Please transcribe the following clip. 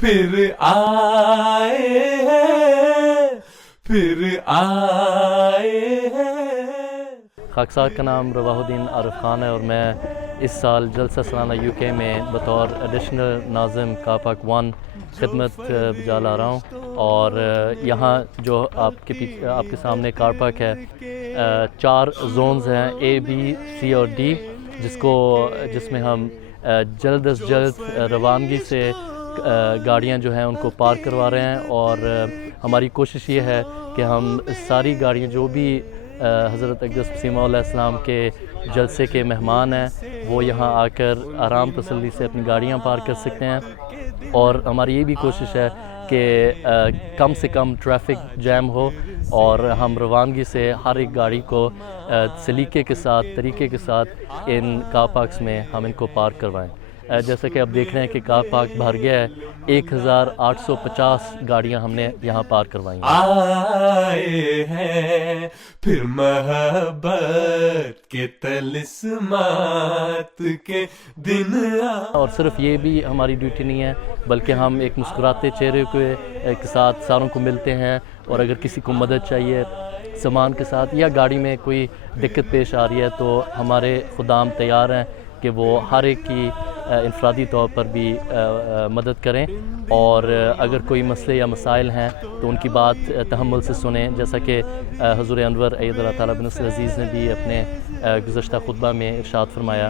پھر آئے ہیں، پھر آئے ہیں۔ خاکسار کا نام رواح الدین عارف خان ہے اور میں اس سال جلسہ سالانہ یو کے میں بطور ایڈیشنل ناظم کاپاک 1 خدمت بجا لا رہا ہوں، اور یہاں جو آپ کے سامنے کار پارک ہے، 4 زونز ہیں A B C اور D، جس میں ہم جلد از جلد روانگی سے گاڑیاں جو ہیں ان کو پارک کروا رہے ہیں، اور ہماری کوشش یہ ہے کہ ہم ساری گاڑیاں جو بھی حضرت اقدس مسیح موعود علیہ السلام کے جلسے کے مہمان ہیں وہ یہاں آ کر آرام تسلی سے اپنی گاڑیاں پارک کر سکتے ہیں، اور ہماری یہ بھی کوشش ہے کہ کم سے کم ٹریفک جیم ہو اور ہم روانگی سے ہر ایک گاڑی کو سلیقے کے ساتھ، طریقے کے ساتھ ان کار پارکس میں ہم ان کو پارک کروائیں۔ جیسا کہ آپ دیکھ رہے ہیں کہ کار پارک بھر گیا ہے، 1850 گاڑیاں ہم نے یہاں پارک کروائی ہیں۔ آئے ہیں پھر محبت کے طلسمات کے دن اور صرف یہ بھی ہماری ڈیوٹی نہیں ہے، بلکہ ہم ایک مسکراتے چہرے کے ساتھ ساروں کو ملتے ہیں، اور اگر کسی کو مدد چاہیے سامان کے ساتھ یا گاڑی میں کوئی دقت پیش آ رہی ہے تو ہمارے خدام تیار ہیں کہ وہ ہر ایک کی انفرادی طور پر بھی مدد کریں، اور اگر کوئی مسئلے یا مسائل ہیں تو ان کی بات تحمل سے سنیں، جیسا کہ حضور انور اید اللہ تعالیٰ بن نصر عزیز نے بھی اپنے گزشتہ خطبہ میں ارشاد فرمایا۔